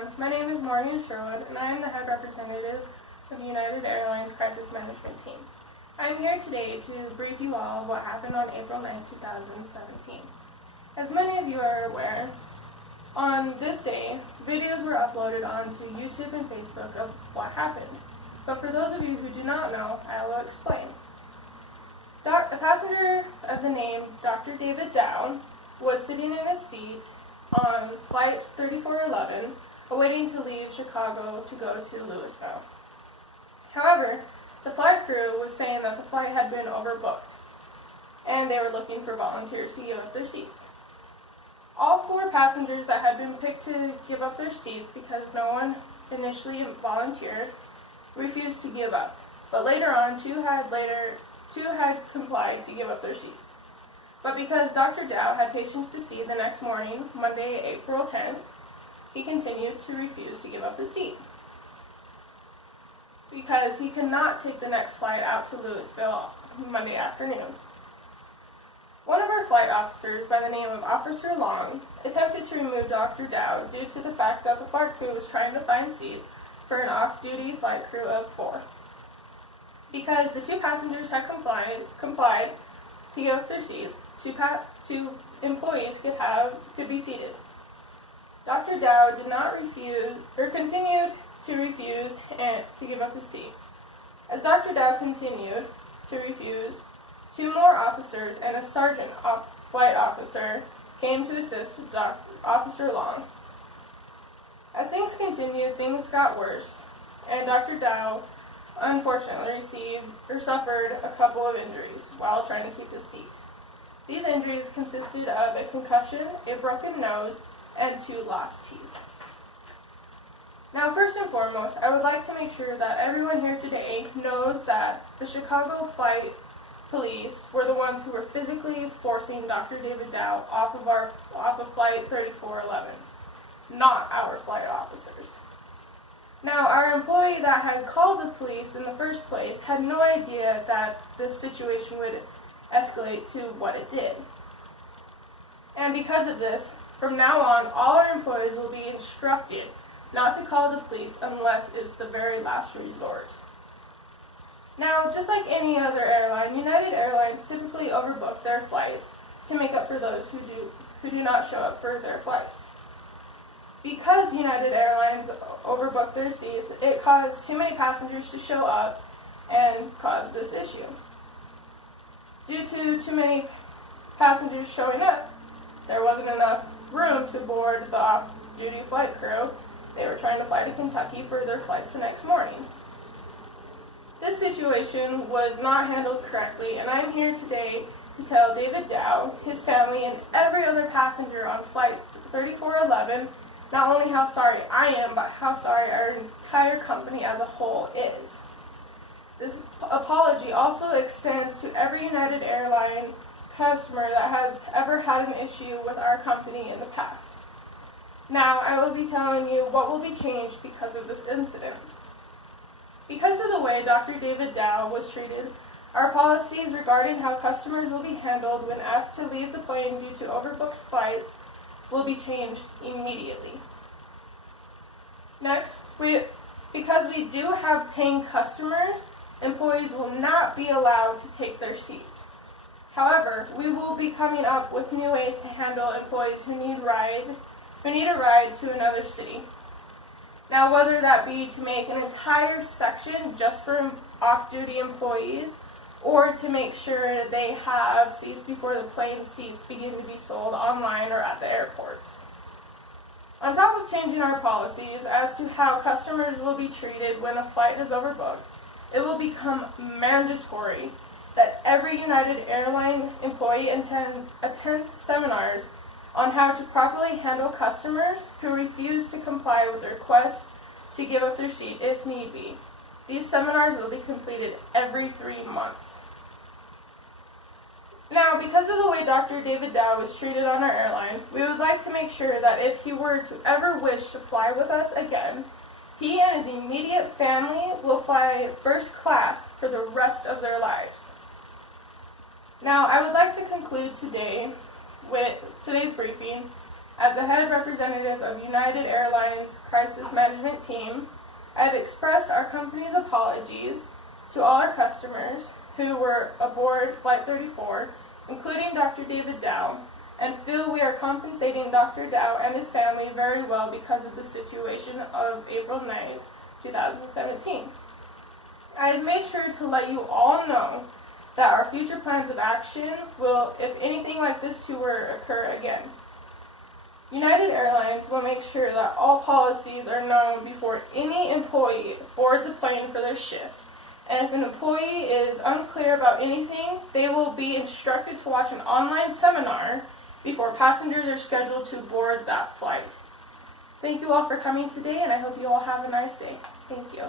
everyone. My name is Morgan Sherwood, and I am the head representative of the United Airlines Crisis Management Team. I am here today to brief you all of what happened on April 9, 2017. As many of you are aware, on this day, videos were uploaded onto YouTube and Facebook of what happened. But for those of you who do not know, I will explain. A passenger of the name Dr. David Dow was sitting in a seat on flight 3411, awaiting to leave Chicago to go to Louisville. However, the flight crew was saying that the flight had been overbooked, and they were looking for volunteers to give up their seats. All 4 passengers that had been picked to give up their seats because no one initially volunteered refused to give up, but later on, two had complied to give up their seats. But because Dr. Dow had patients to see the next morning, Monday, April 10th, he continued to refuse to give up his seat because he could not take the next flight out to Louisville Monday afternoon. One of our flight officers, by the name of Officer Long, attempted to remove Dr. Dow due to the fact that the flight crew was trying to find seats for an off-duty flight crew of 4. Because the 2 passengers had complied to give up their seats, 2 employees could be seated. Dr. Dow did not refuse, or continued to refuse to give up his seat. As Dr. Dow continued to refuse, 2 more officers and a sergeant flight officer came to assist Officer Long. As things continued, things got worse, and Dr. Dow unfortunately suffered a couple of injuries while trying to keep his seat. These injuries consisted of a concussion, a broken nose, and 2 lost teeth. Now, first and foremost, I would like to make sure that everyone here today knows that the Chicago Flight Police were the ones who were physically forcing Dr. David Dow off of Flight 3411, not our flight officers. Now, our employee that had called the police in the first place had no idea that this situation would escalate to what it did. And because of this, from now on, all our employees will be instructed not to call the police unless it's the very last resort. Now, just like any other airline, United Airlines typically overbook their flights to make up for those who do not show up for their flights. Because United Airlines overbooked their seats, it caused too many passengers to show up and caused this issue. Due to too many passengers showing up, there wasn't enough room to board the off-duty flight crew. They were trying to fly to Kentucky for their flights the next morning. This situation was not handled correctly, and I'm here today to tell David Dow, his family, and every other passenger on Flight 3411 not only how sorry I am, but how sorry our entire company as a whole is. This apology also extends to every United Airlines customer that has ever had an issue with our company in the past. Now, I will be telling you what will be changed because of this incident. Because of the way Dr. David Dow was treated, our policies regarding how customers will be handled when asked to leave the plane due to overbooked flights will be changed immediately. Next, because we do have paying customers, employees will not be allowed to take their seats. However, we will be coming up with new ways to handle employees who need a ride to another city. Now, whether that be to make an entire section just for off-duty employees, or to make sure they have seats before the plane seats begin to be sold online or at the airports. On top of changing our policies as to how customers will be treated when a flight is overbooked, it will become mandatory that every United Airlines employee attends seminars on how to properly handle customers who refuse to comply with the request to give up their seat if need be. These seminars will be completed every 3 months. Now, because of the way Dr. David Dow was treated on our airline, we would like to make sure that if he were to ever wish to fly with us again, he and his immediate family will fly first class for the rest of their lives. Now, I would like to conclude today with today's briefing As the head representative of United Airlines Crisis Management Team, I have expressed our company's apologies to all our customers who were aboard Flight 34, including Dr. David Dow, and feel we are compensating Dr. Dow and his family very well because of the situation of April 9th, 2017. I have made sure to let you all know that our future plans of action will, if anything like this to occur again. United Airlines will make sure that all policies are known before any employee boards a plane for their shift. And if an employee is unclear about anything, they will be instructed to watch an online seminar before passengers are scheduled to board that flight. Thank you all for coming today, and I hope you all have a nice day. Thank you.